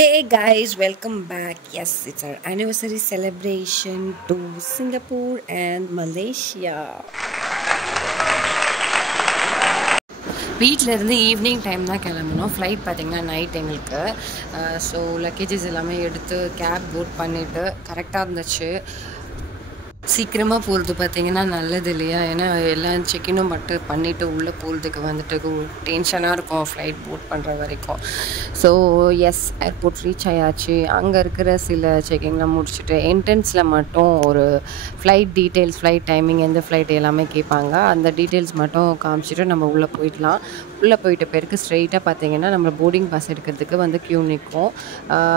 Hey guys, welcome back. Yes, it's our anniversary celebration to Singapore and Malaysia. வீட்டிலேருந்து evening time தான் கிளம்பணும். Flight பார்த்திங்கன்னா night எங்களுக்கு. So luggages எல்லாமே எடுத்து கேப் புக் பண்ணிவிட்டு கரெக்டாக இருந்துச்சு. சீக்கிரமாக போகிறது பார்த்திங்கன்னா நல்லது இல்லையா? ஏன்னா எல்லாம் செக்கினும் மட்டும் பண்ணிவிட்டு உள்ளே போகிறதுக்கு வந்துட்டு டென்ஷனாக இருக்கும் ஃப்ளைட் போட் பண்ணுற வரைக்கும். ஸோ எஸ், ஏர்போர்ட் ரீச் ஆயாச்சு. அங்கே இருக்கிற சில செக்கிங்லாம் முடிச்சுட்டு என்ட்ரன்ஸில் மட்டும் ஒரு ஃப்ளைட் டீட்டெயில்ஸ், ஃப்ளைட் டைமிங், எந்த ஃப்ளைட் எல்லாமே கேட்பாங்க. அந்த டீட்டெயில்ஸ் மட்டும் காமிச்சிட்டு நம்ம உள்ளே போயிடலாம். உள்ளே போயிட்ட பிறகு ஸ்ட்ரெயிட்டாக பார்த்திங்கன்னா நம்ம போர்டிங் பாஸ் எடுக்கிறதுக்கு க்யூ நிற்கும்.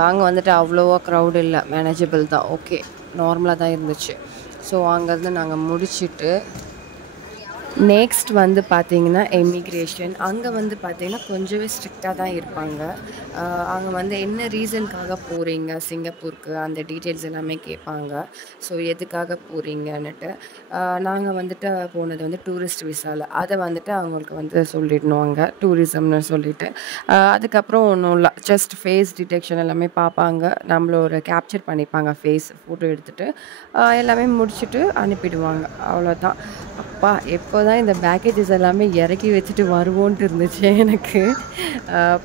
அங்கே வந்துட்டு அவ்வளோவா க்ரௌட் இல்லை, மேனேஜபிள் தான், ஓகே, நார்மலாக தான் இருந்துச்சு. ஸோ அங்கேருந்து நாங்கள் முடிச்சுட்டு நெக்ஸ்ட் பார்த்திங்கன்னா எமிக்ரேஷன். அங்கே பார்த்திங்கன்னா கொஞ்சமே ஸ்ட்ரிக்டாக தான் இருப்பாங்க. அங்கே என்ன ரீசனுக்காக போகிறீங்க சிங்கப்பூருக்கு, அந்த டீட்டெயில்ஸ் எல்லாமே கேட்பாங்க. ஸோ எதுக்காக போகிறீங்கன்னுட்டு நாங்கள் போனது டூரிஸ்ட் விசாவில். அதை அவங்களுக்கு சொல்லிடணும் அங்கே டூரிசம்னு சொல்லிவிட்டு. அதுக்கப்புறம் ஒன்றும் இல்லை, ஜஸ்ட் ஃபேஸ் டிடெக்ஷன் எல்லாமே பார்ப்பாங்க. நம்மளோட கேப்சர் பண்ணிப்பாங்க ஃபேஸ், ஃபோட்டோ எடுத்துகிட்டு எல்லாமே முடிச்சுட்டு அனுப்பிடுவாங்க. அவ்வளோதான். அப்பா, எப்போ தான் இந்த பேக்கேஜஸ் எல்லாமே இறக்கி வச்சுட்டு வருவோன்ட்டு இருந்துச்சு எனக்கு.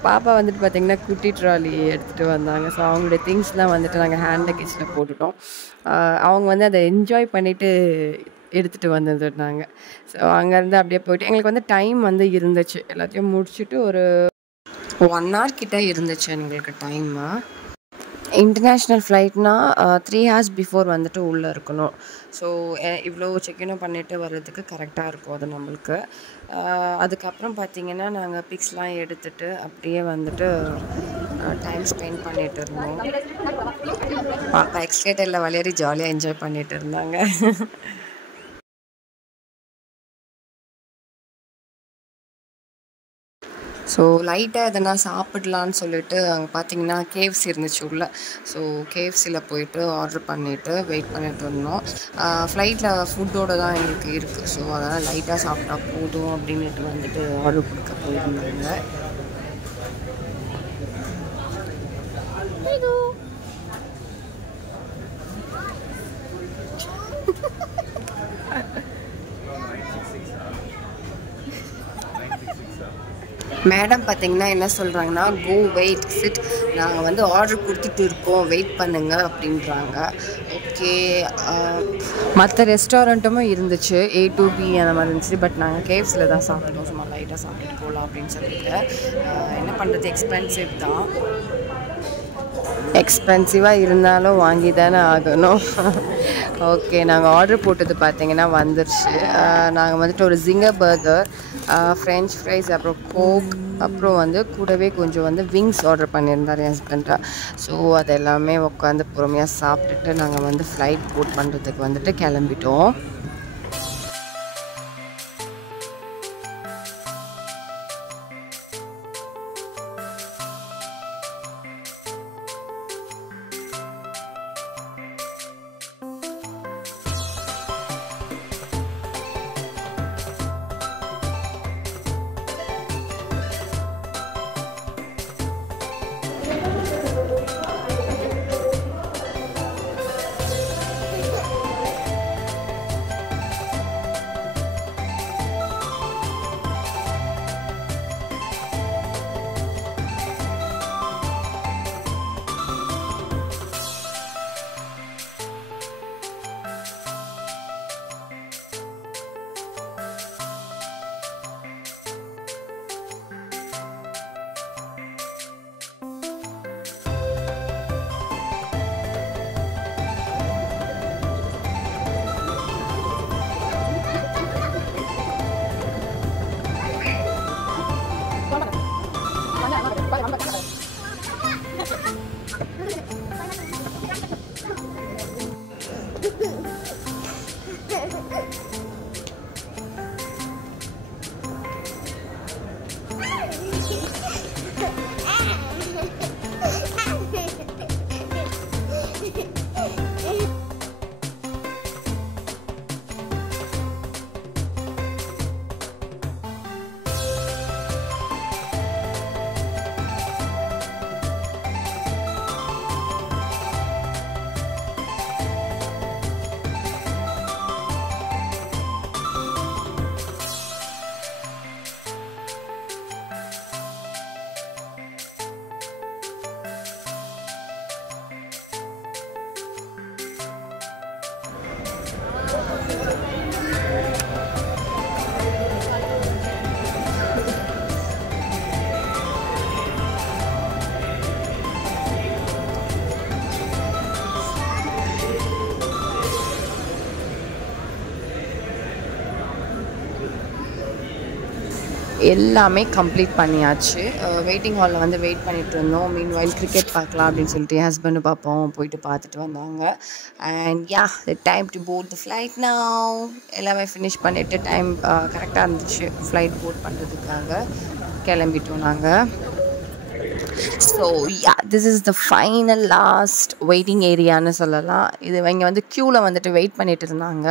பாப்பா பார்த்திங்கன்னா குட்டி ட்ராலி எடுத்துகிட்டு வந்தாங்க. ஸோ அவங்களுடைய திங்ஸ்லாம் நாங்கள் ஹேண்ட் லக்கேஜில் போட்டுட்டோம். அவங்க அதை என்ஜாய் பண்ணிவிட்டு எடுத்துகிட்டு வந்துருந்தாங்க. ஸோ அங்கேருந்து அப்படியே போயிட்டு எங்களுக்கு டைம் இருந்துச்சு. எல்லாத்தையும் முடிச்சுட்டு ஒரு 1 hour கிட்டே இருந்துச்சு எங்களுக்கு டைமு. இன்டர்நேஷ்னல் ஃப்ளைட்னால் 3 hours பிஃபோர் உள்ளே இருக்கணும். ஸோ இவ்வளோ செக்கினும் பண்ணிவிட்டு வர்றதுக்கு கரெக்டாக இருக்கும் அது நம்மளுக்கு. அதுக்கப்புறம் பார்த்திங்கன்னா நாங்கள் பிக்ஸ்லாம் எடுத்துகிட்டு அப்படியே டைம் ஸ்பெண்ட் பண்ணிகிட்டு இருந்தோம். பாப்பா எக்ஸ்கேட்டரில் விளையாடி ஜாலியாக என்ஜாய் பண்ணிகிட்டு இருந்தாங்க. ஸோ லைட்டாக எதனா சாப்பிடலான்னு சொல்லிட்டு அங்கே பார்த்திங்கன்னா KFC இருந்துச்சு உள்ளே. ஸோ KFCயில் போயிட்டு ஆர்டர் பண்ணிவிட்டு வெயிட் பண்ணிட்டு இருந்தோம். ஃப்ளைட்டில் ஃபுட்டோடு தான் எங்களுக்கு இருக்குது. ஸோ அதனால் லைட்டாக சாப்பிட்டா போதும் அப்படின்ட்டு ஆர்டர் கொடுக்க போயிருந்தாங்க. மேடம் பார்த்திங்கன்னா என்ன சொல்கிறாங்கன்னா, கோ வெயிட் சிட், நாங்கள் ஆர்டர் கொடுத்துட்டு இருக்கோம், வெயிட் பண்ணுங்க அப்படின்றாங்க. ஓகே, மற்ற ரெஸ்டாரண்ட்டும் இருந்துச்சு, A to B அந்த மாதிரி இருந்துச்சு. பட் நாங்கள் KFCயில் தான் சாப்பிட்டோம். சும்மா லைட்டாக சாப்பிட்டுட்டு போகலாம் அப்படின்னு சொல்லிட்டு. என்ன பண்ணுறது, எக்ஸ்பென்சிவ் தான். எக்ஸ்பென்சிவாக இருந்தாலும் வாங்கி தானே ஆகணும். ஓகே, நாங்கள் ஆர்டர் போட்டது பார்த்திங்கன்னா வந்துருச்சு. நாங்கள் ஒரு ஜிங்கர் பர்கர், ஃப்ரெஞ்ச் ஃப்ரைஸ், அப்புறம் கோக், அப்புறம் கூடவே கொஞ்சம் விங்ஸ் ஆர்டர் பண்ணியிருந்தார் என் ஹஸ்பண்டா. ஸோ அதெல்லாமே உட்காந்து பொறுமையாக சாப்பிட்டுட்டு நாங்கள் ஃப்ளைட் போட் பண்ணுறதுக்கு கிளம்பிட்டோம். எல்லாமே கம்ப்ளீட் பண்ணியாச்சு. வெயிட்டிங் ஹாலில் வந்து வெயிட் பண்ணிகிட்டு இருந்தோம். மீன்வைல் கிரிக்கெட் பார்க்கலாம் அப்படின்னு சொல்லிட்டு என் ஹஸ்பண்டு பார்ப்போம் போயிட்டு பார்த்துட்டு வந்தாங்க. And yeah the time to board the flight now. எல்லாமே ஃபினிஷ் பண்ணிவிட்டு டைம் கரெக்டாக இருந்துச்சு ஃப்ளைட் போர்ட் பண்ணுறதுக்காக கிளம்பிட்டோம் நாங்கள். So yeah this is the final last waiting ஏரியான்னு சொல்லலாம். இது இங்கே வந்து க்யூவில் வந்துட்டு வெயிட் பண்ணிகிட்டு இருந்தாங்க.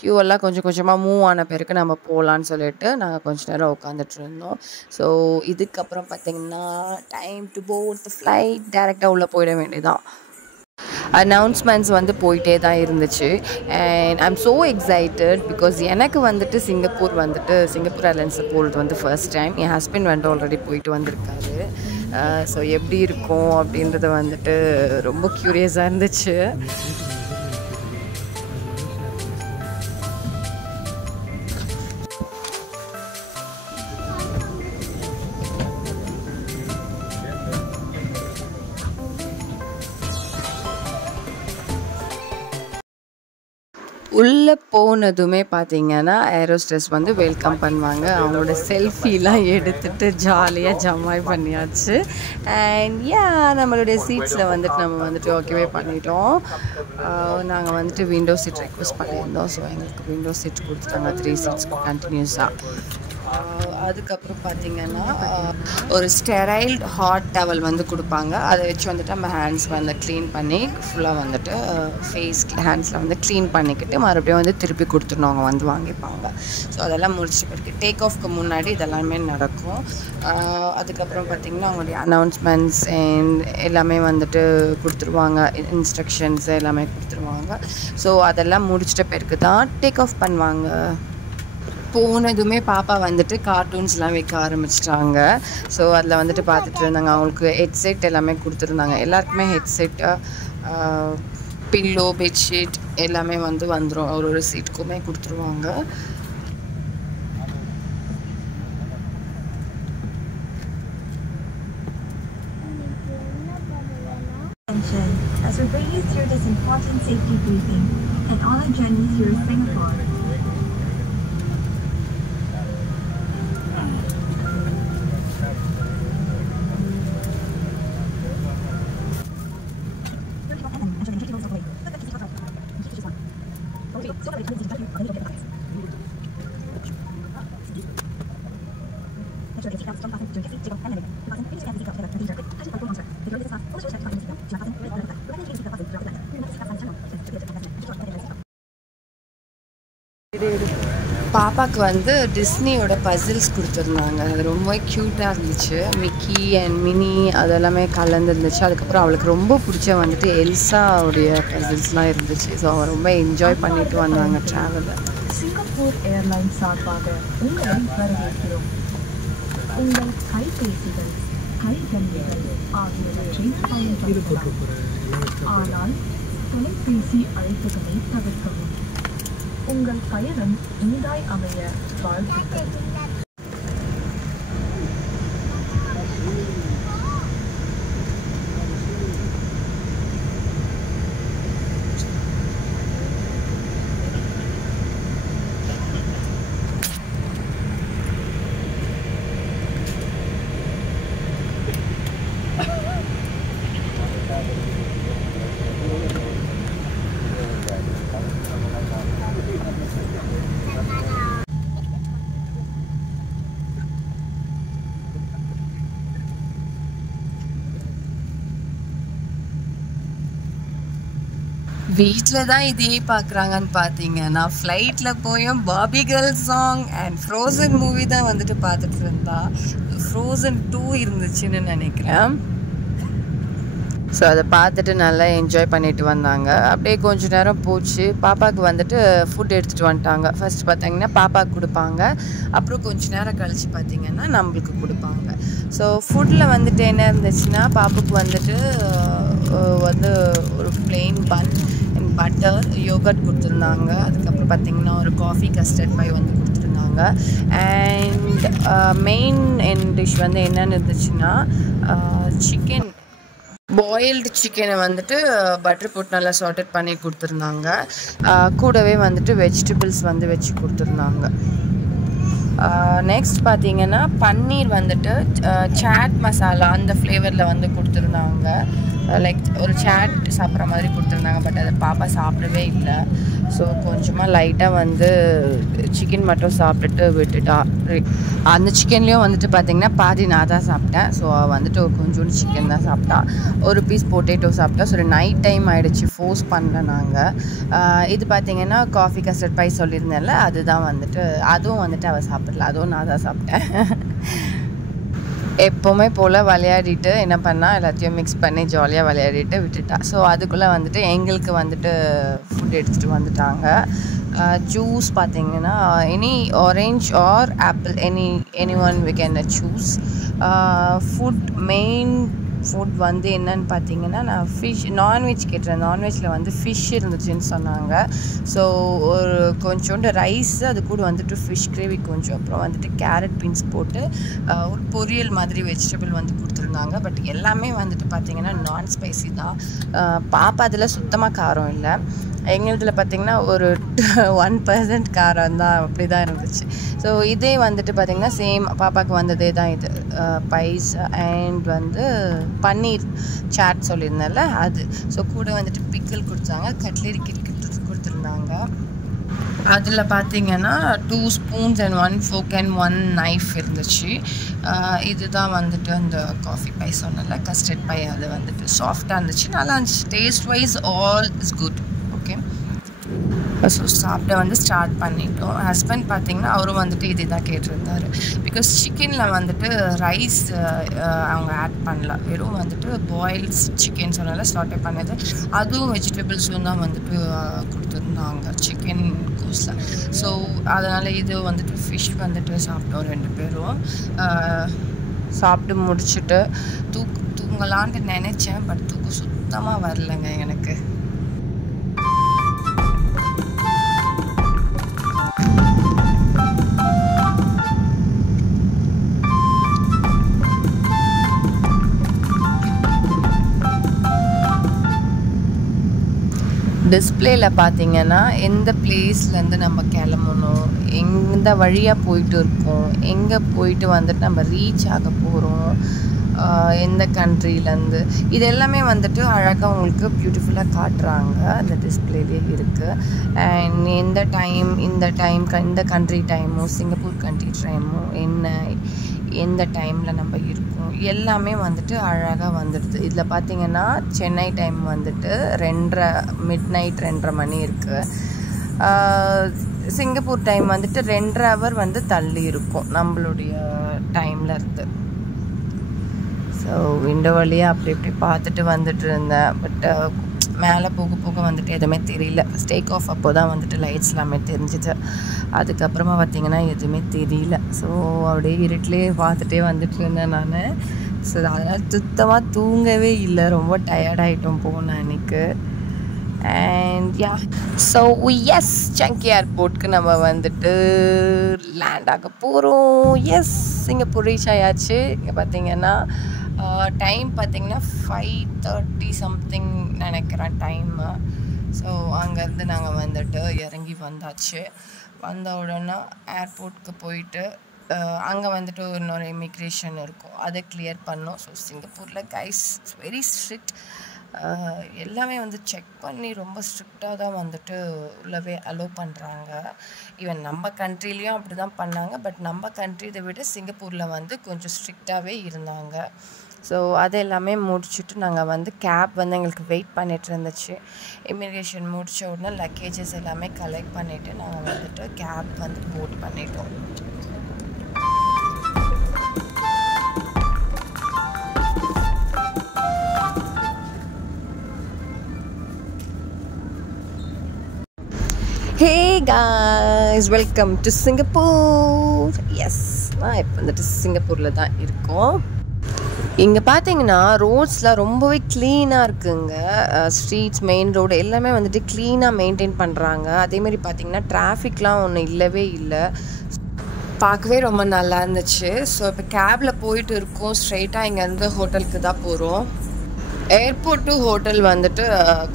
க்யூவெல்லாம் கொஞ்சம் கொஞ்சமாக மூவ் ஆன பிறகு நம்ம போகலான்னு சொல்லிட்டு நாங்கள் கொஞ்சம் நேரம் உட்காந்துட்டு இருந்தோம். ஸோ இதுக்கப்புறம் பார்த்திங்கன்னா time to board the flight. டேரெக்டாக உள்ளே போயிட வேண்டியதான். அனௌன்ஸ்மெண்ட்ஸ் வந்து போயிட்டே தான் இருந்துச்சு. And I am so excited because எனக்கு வந்துட்டு சிங்கப்பூர் ஏர்லைன்ஸில் போகிறது வந்து ஃபர்ஸ்ட் டைம். என் ஹஸ்பண்ட் வந்துட்டு ஆல்ரெடி போயிட்டு வந்திருக்காரு. ஸோ எப்படி இருக்கும் அப்படின்றது வந்துட்டு ரொம்ப க்யூரியஸாக இருந்துச்சு. உள்ளே போனதுமே பார்த்திங்கன்னா ஏரோஸ்டஸ் வந்து வெல்கம் பண்ணுவாங்க. அவங்களோட செல்ஃபிலாம் எடுத்துகிட்டு ஜாலியாக ஜமாய் பண்ணியாச்சு. அண்ட் யா நம்மளுடைய சீட்ஸில் வந்துட்டு நம்ம வந்துட்டு ஓகேவே பண்ணிட்டோம். நாங்கள் வந்துட்டு விண்டோ சீட் ரெக்வெஸ்ட் பண்ணியிருந்தோம். ஸோ எங்களுக்கு விண்டோ சீட் கொடுத்துட்டாங்க 3 சீட்ஸ்க்கு கண்டினியூஸாக. அதுக்கப்புறம் பார்த்திங்கன்னா ஒரு ஸ்டெரைல்ட் ஹாட் டவல் வந்து கொடுப்பாங்க. அதை வச்சு வந்துட்டு நம்ம ஹேண்ட்ஸ் வந்து க்ளீன் பண்ணி ஃபுல்லாக வந்துட்டு ஃபேஸ் ஹேண்ட்ஸில் வந்து க்ளீன் பண்ணிக்கிட்டு மறுபடியும் வந்து திருப்பி கொடுத்துடணும். அவங்க வந்து வாங்கிப்பாங்க. ஸோ அதெல்லாம் முடிச்சுட்டு பிறகு டேக் ஆஃப்க்கு முன்னாடி இதெல்லாமே நடக்கும். அதுக்கப்புறம் பார்த்திங்கன்னா அவங்களுடைய அனௌன்ஸ்மெண்ட்ஸ் அண்ட் எல்லாமே வந்துட்டு கொடுத்துருவாங்க. இன்ஸ்ட்ரக்ஷன்ஸ் எல்லாமே கொடுத்துருவாங்க. ஸோ அதெல்லாம் முடிச்சிட்ட பிறகு தான் டேக் ஆஃப் பண்ணுவாங்க. போனதுமே பாப்பா வந்துட்டு கார்ட்டூன்ஸ்லாம் வைக்க ஆரம்பிச்சிட்டாங்க. ஸோ அதில் வந்துட்டு பார்த்துட்டு இருந்தாங்க. அவங்களுக்கு ஹெட்செட் எல்லாமே கொடுத்துருந்தாங்க. எல்லாருக்குமே ஹெட்செட்டு, பில்லோ, பெட்ஷீட் எல்லாமே வந்துடும். ஒரு சீட்டுக்குமே கொடுத்துருவாங்க. As we bring you through this important safety briefing and on our journey through Singapore. பாப்பாவுக்கு வந்து டிஸ்னியோட பசில்ஸ் கொடுத்துருந்தாங்க. அது ரொம்ப க்யூட்டாக இருந்துச்சு. மிக்கி அண்ட் மினி அதெல்லாமே கலந்துருந்துச்சு. அதுக்கப்புறம் அவளுக்கு ரொம்ப பிடிச்ச வந்துட்டு எல்சாவுடைய பசில்ஸ்லாம் இருந்துச்சு. ஸோ அவள் ரொம்ப என்ஜாய் பண்ணிட்டு வந்தாங்க ட்ராவலில். சிங்கப்பூர் ஏர்லைன்ஸ் சார்பாக உங்களை வரவேற்கிறோம். உங்கள் கைபேசிகள், கைகம்பிகள் ஆகியவற்றை பயன்படுத்தலாம். ஆனால் தொலைபேசி அழைப்புகளை தவிர்க்கவும். உங்கள் பயணம் இனிதாய் அமைய வாழ்த்துக்கள். வீட்டில் தான் இதே பார்க்குறாங்கன்னு பார்த்தீங்கன்னா ஃப்ளைட்டில் போயும் Bobby girl song and frozen movie தான் வந்துட்டு பார்த்துட்டு இருந்தா. ஃப்ரோசன் 2 இருந்துச்சுன்னு நினைக்கிறேன். ஸோ அதை பார்த்துட்டு நல்லா என்ஜாய் பண்ணிட்டு வந்தாங்க. அப்படியே கொஞ்சம் நேரம் போச்சு. பாப்பாவுக்கு வந்துட்டு ஃபுட் எடுத்துகிட்டு வந்துட்டாங்க. ஃபஸ்ட்டு பார்த்தீங்கன்னா பாப்பாவுக்கு கொடுப்பாங்க. அப்புறம் கொஞ்சம் நேரம் கழித்து பார்த்திங்கன்னா நம்மளுக்கு கொடுப்பாங்க. ஸோ ஃபுட்டில் வந்துட்டு என்ன இருந்துச்சுன்னா பாப்புக்கு வந்துட்டு வந்து ஒரு plain bun and butter yogurt கொடுத்துருந்தாங்க. அதுக்கப்புறம் பார்த்திங்கன்னா ஒரு காஃபி கஸ்டர்ட் பை வந்து கொடுத்துருந்தாங்க. அண்ட் மெயின் டிஷ் வந்து என்னென்னு இருந்துச்சுன்னா சிக்கன் பாயில்டு சிக்கனை வந்துட்டு பட்டர் போட்டு நல்லா சார்ட்டட் பண்ணி கொடுத்துருந்தாங்க. கூடவே வந்துட்டு வெஜிடபிள்ஸ் வந்து வச்சு கொடுத்துருந்தாங்க. நெக்ஸ்ட் பார்த்தீங்கன்னா பன்னீர் வந்துட்டு சாட் மசாலா அந்த ஃப்ளேவரில் வந்து கொடுத்துருந்தாங்க. லைக் ஒரு சாட் சாப்பிட்ற மாதிரி கொடுத்துருந்தாங்க. பட் அதை பாப்பா சாப்பிடவே இல்லை. ஸோ கொஞ்சமாக லைட்டாக வந்து சிக்கன் மட்டும் சாப்பிட்டுட்டு விட்டுட்டா. அந்த சிக்கன்லேயும் வந்துட்டு பார்த்திங்கன்னா பாதி நான் தான் சாப்பிட்டேன். ஸோ வந்துட்டு கொஞ்சோண்டு சிக்கன் தான் சாப்பிட்டா. ஒரு பீஸ் பொட்டேட்டோ சாப்பிட்டா. ஸோ நைட் டைம் ஆகிடுச்சு, ஃபோர்ஸ் பண்ணல நாங்கள். இது பார்த்திங்கன்னா காஃபி கஸ்டர்ட் பை சொல்லியிருந்தேன்ல, அதுதான் வந்துட்டு அதுவும் வந்துட்டு அவள் சாப்பிடல, அதுவும் நான் தான் சாப்பிட்டேன். எப்போவுமே போல் விளையாடிட்டு என்ன பண்ணால் எல்லாத்தையும் மிக்ஸ் பண்ணி ஜாலியாக விளையாடிட்டு விட்டுட்டா. ஸோ அதுக்குள்ளே வந்துட்டு எங்களுக்கு வந்துட்டு ஃபுட் எடுத்துகிட்டு வந்துட்டாங்க. ஜூஸ் பார்த்திங்கன்னா any orange or apple, any one we can choose. Food main food வந்து என்னன்னு பார்த்தீங்கன்னா, நான் நான்வெஜ் கேட்டேன். நான்வெஜ்ஜில் வந்து ஃபிஷ் இருந்துச்சுன்னு சொன்னாங்க. ஸோ ஒரு கொஞ்சோண்டு ரைஸ், அது கூட வந்துட்டு ஃபிஷ் கிரேவி கொஞ்சம், அப்புறம் வந்துட்டு கேரட் பீன்ஸ் போட்டு ஒரு பொரியல் மாதிரி வெஜிடபிள் வந்து கொடுத்துருந்தாங்க. பட் எல்லாமே வந்துட்டு பார்த்திங்கன்னா நான் ஸ்பைசி தான். பாப்பா அதில் சுத்தமாக காரம் இல்லை. எங்களுதில் பார்த்திங்கன்னா ஒரு 1% காரம் தான், அப்படி தான் இருந்துச்சு. ஸோ இதே வந்துட்டு பார்த்திங்கன்னா சேம் பாப்பாவுக்கு வந்ததே தான் இது, பைஸ் அண்ட் வந்து பன்னீர் சாட் சொல்லியிருந்தேன்ல அது. ஸோ கூட வந்துட்டு பிக்கிள் கொடுத்தாங்க, கட்லரி கிட் கொடுத்துருந்தாங்க. அதில் பார்த்திங்கன்னா 2 spoons and 1 fork and 1 knife இருந்துச்சு. இதுதான் வந்துட்டு அந்த காஃபி பை சொன்னல, கஸ்டர்ட் பை. அது வந்துட்டு சாஃப்டாக இருந்துச்சு, நல்லா இருந்துச்சு. Taste wise all is good. Okay, so சாப்பிட வந்து ஸ்டார்ட் பண்ணிட்டோம். ஹஸ்பண்ட் பார்த்திங்கன்னா அவரும் வந்துட்டு இதே தான் கேட்டிருந்தார். பிகாஸ் சிக்கனில் வந்துட்டு ரைஸ் அவங்க ஆட் பண்ணல, வெறும் வந்துட்டு பாயில்ஸ் சிக்கன் சொன்னால சாட்டே பண்ணது, அதுவும் வெஜிடபிள்ஸும் தான் வந்துட்டு கொடுத்துருந்தாங்க சிக்கன் கோஸில். ஸோ அதனால் இது வந்துட்டு ஃபிஷ் வந்துட்டு சாப்பிட்டோம் 2 பேரும். சாப்பிட்டு முடிச்சுட்டு தூங்கலான்ட்டு நினச்சேன். பட் தூக்கம் சுத்தமாக வரலைங்க எனக்கு. டிஸ்பிளேயில் பார்த்தீங்கன்னா எந்த பிளேஸ்லேருந்து நம்ம கிளம்பணும், எந்த வழியாக போயிட்டு இருக்கோம், எங்கே போயிட்டு வந்துட்டு நம்ம ரீச் ஆக போகிறோம், எந்த கண்ட்ரிலேருந்து, இது எல்லாமே வந்துட்டு அழகாக உங்களுக்கு பியூட்டிஃபுல்லாக காட்டுறாங்க. அந்த டிஸ்பிளேலே இருக்குது. அண்ட் இந்த கண்ட்ரி டைமோ சிங்கப்பூர் கண்ட்ரி டைமோ எந்த டைமில் நம்ம இருக்கோம் எல்லாமே வந்துட்டு அழகாக வந்துடுது. இதில் பார்த்திங்கன்னா சென்னை டைம் வந்துட்டு 2:30 மிட்நைட் 2:30 மணி இருக்குது. சிங்கப்பூர் டைம் வந்துட்டு 2.5 ஹவர் வந்து தள்ளி இருக்கும் நம்மளுடைய டைமில் இருந்து. ஸோ விண்டோ வழியாக அப்படி இப்படி பார்த்துட்டு வந்துட்டு இருந்தேன். பட் மேலே போக போக வந்துட்டு எதுவுமே தெரியல. ஃபஸ்ட் டேக் ஆஃப் அப்போ தான் வந்துட்டு லைட்ஸ் எல்லாமே தெரிஞ்சிச்சு. அதுக்கப்புறமா பார்த்திங்கன்னா எதுவுமே தெரியல. ஸோ அப்படியே இருட்டிலே பார்த்துட்டே வந்துட்டு இருந்தேன் நான். ஸோ அதனால் சுத்தமாக தூங்கவே இல்லை, ரொம்ப டயர்டாகிட்டோம் போனேன் அன்றைக்கு. அண்ட் யா, ஸோ எஸ், சங்கி ஏர்போர்ட்டுக்கு நம்ம வந்துட்டு லேண்ட் ஆக போகிறோம். எஸ், சிங்கப்பூர் ரீச் ஆயாச்சு. இங்கே பார்த்திங்கன்னா டைம் பார்த்திங்கன்னா 5:30 சம்திங் நினைக்கிறேன் டைமு. ஸோ அங்கேருந்து நாங்கள் வந்துட்டு இறங்கி வந்தாச்சு. வந்த உடனே ஏர்போர்ட்டுக்கு போயிட்டு அங்கே வந்துட்டு இன்னொரு இமிக்ரேஷன் இருக்கும், அதை கிளியர் பண்ணோம். ஸோ சிங்கப்பூரில் கைஸ் வெரி ஸ்ட்ரிக்ட். எல்லாமே வந்து செக் பண்ணி ரொம்ப ஸ்ட்ரிக்டாக தான் வந்துட்டு உள்ளவே அலோவ் பண்ணுறாங்க. ஈவன் நம்ம கண்ட்ரிலையும் அப்படி தான் பண்ணாங்க. பட் நம்ம கண்ட்ரியை விட சிங்கப்பூரில் வந்து கொஞ்சம் ஸ்ட்ரிக்டாகவே இருந்தாங்க. ஸோ அது எல்லாமே முடிச்சுட்டு நாங்கள் வந்து கேப் வந்து எங்களுக்கு வெயிட் பண்ணிகிட்டு இருந்துச்சு. இமிக்ரேஷன் முடித்த உடனே லக்கேஜஸ் எல்லாமே கலெக்ட் பண்ணிவிட்டு நாங்கள் வந்துட்டு கேப் வந்து போர்ட் பண்ணிட்டோம். Hey guys, welcome to Singapore. Yes, நான் இப்போ வந்துட்டு சிங்கப்பூரில் தான் இருக்கோம். இங்கே பார்த்தீங்கன்னா ரோட்ஸ்லாம் ரொம்பவே க்ளீனாக இருக்குங்க. ஸ்ட்ரீட்ஸ், மெயின் ரோடு எல்லாமே வந்துட்டு க்ளீனாக மெயின்டைன் பண்ணுறாங்க. அதேமாதிரி பார்த்திங்கன்னா டிராஃபிக்லாம் ஒன்றும் இல்லவே இல்லை. பார்க்கவே ரொம்ப நல்லா இருந்துச்சு. ஸோ இப்போ கேபில் போயிட்டு இருக்கோம். ஸ்ட்ரெயிட்டாக இங்கேருந்து ஹோட்டலுக்கு தான் போகிறோம். ஏர்போர்ட் டு ஹோட்டல் வந்துட்டு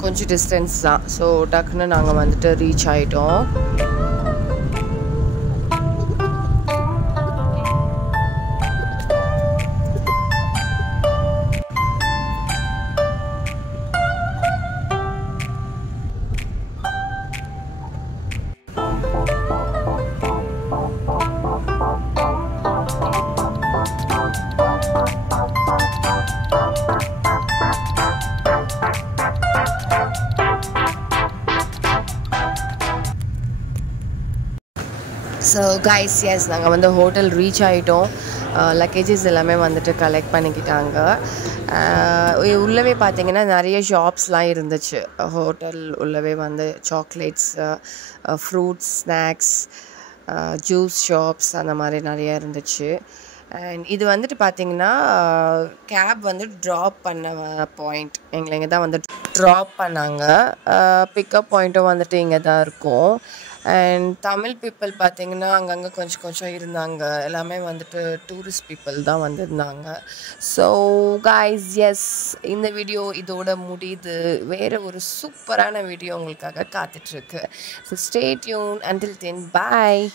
கொஞ்சம் டிஸ்டன்ஸ் தான். ஸோ டக்குன்னு நாங்கள் வந்துட்டு ரீச் ஆகிட்டோம். ஸோ கைஸ் எஸ் நாங்கள் வந்து ஹோட்டல் ரீச் ஆகிட்டோம். லக்கேஜஸ் எல்லாமே வந்துட்டு கலெக்ட் பண்ணிக்கிட்டாங்க. உள்ளவே பார்த்தீங்கன்னா நிறைய ஷாப்ஸ்லாம் இருந்துச்சு. ஹோட்டல் உள்ளவே வந்து chocolates, fruits, snacks, juice shops அந்த மாதிரி நிறையா இருந்துச்சு. அண்ட் இது வந்துட்டு பார்த்திங்கன்னா கேப் வந்து ட்ராப் பண்ண பாயிண்ட் எங்களை இங்கே தான் வந்து ட்ராப் பண்ணாங்க. பிக்கப் பாயிண்ட்டும் வந்துட்டு இங்கே தான் இருக்கும். அண்ட் தமிழ் பீப்புள் பார்த்திங்கன்னா அங்கங்கே கொஞ்சம் கொஞ்சம் இருந்தாங்க. எல்லாமே வந்துட்டு டூரிஸ்ட் பீப்புள் தான் வந்திருந்தாங்க. ஸோ கைஸ் எஸ் இந்த வீடியோ இதோட முடியுது. வேறு ஒரு சூப்பரான வீடியோ உங்களுக்காக காத்துட்ருக்கு. So stay tune. Until then பாய்.